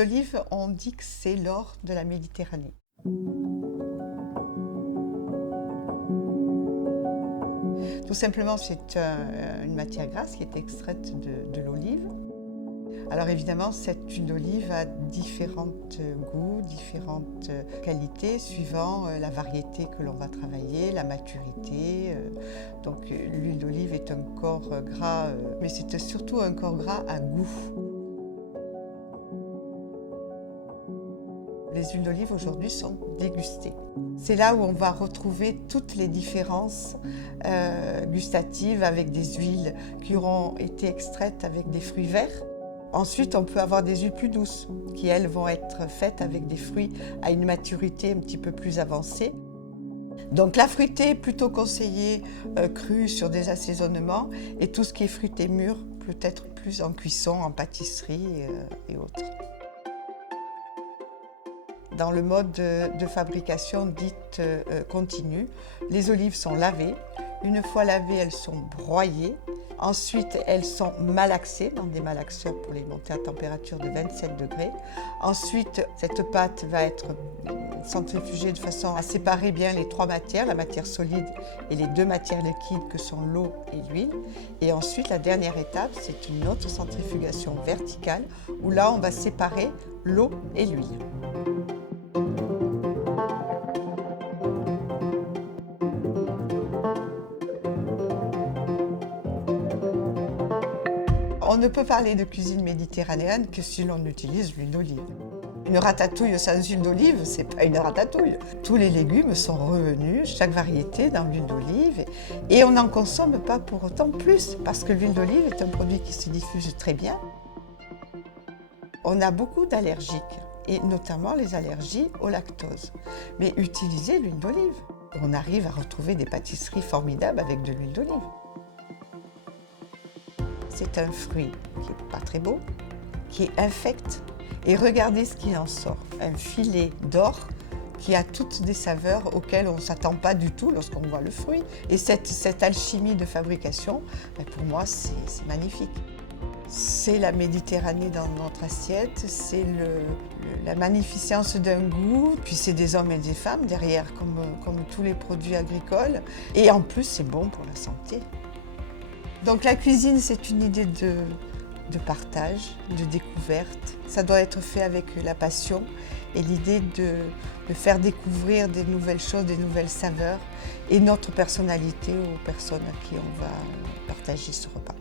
d'olive, on dit que c'est l'or de la Méditerranée. Tout simplement, c'est une matière grasse qui est extraite de l'olive. Alors évidemment, cette huile d'olive a différents goûts, différentes qualités suivant la variété que l'on va travailler, la maturité. Donc l'huile d'olive est un corps gras, mais c'est surtout un corps gras à goût. Les huiles d'olive aujourd'hui sont dégustées. C'est là où on va retrouver toutes les différences gustatives avec des huiles qui auront été extraites avec des fruits verts. Ensuite, on peut avoir des huiles plus douces qui, elles, vont être faites avec des fruits à une maturité un petit peu plus avancée. Donc la fruitée est plutôt conseillée crue sur des assaisonnements et tout ce qui est fruité mûr peut être plus en cuisson, en pâtisserie et autres. Dans le mode de fabrication dite continue, les olives sont lavées. Une fois lavées, elles sont broyées. Ensuite, elles sont malaxées dans des malaxeurs pour les monter à température de 27 degrés. Ensuite, cette pâte va être centrifugée de façon à séparer bien les trois matières, la matière solide et les deux matières liquides que sont l'eau et l'huile. Et ensuite, la dernière étape, c'est une autre centrifugation verticale où là, on va séparer l'eau et l'huile. On ne peut parler de cuisine méditerranéenne que si l'on utilise l'huile d'olive. Une ratatouille sans huile d'olive, c'est pas une ratatouille. Tous les légumes sont revenus, chaque variété dans l'huile d'olive, et on n'en consomme pas pour autant plus, parce que l'huile d'olive est un produit qui se diffuse très bien. On a beaucoup d'allergiques, et notamment les allergies au lactose. Mais utilisez l'huile d'olive. On arrive à retrouver des pâtisseries formidables avec de l'huile d'olive. C'est un fruit qui n'est pas très beau, qui est infect. Et regardez ce qu'il en sort. Un filet d'or qui a toutes des saveurs auxquelles on ne s'attend pas du tout lorsqu'on voit le fruit. Et cette alchimie de fabrication, pour moi, c'est magnifique. C'est la Méditerranée dans notre assiette, c'est la magnificence d'un goût, puis c'est des hommes et des femmes derrière, comme tous les produits agricoles. Et en plus, c'est bon pour la santé. Donc la cuisine, c'est une idée de partage, de découverte. Ça doit être fait avec la passion et l'idée de faire découvrir des nouvelles choses, des nouvelles saveurs et notre personnalité aux personnes à qui on va partager ce repas.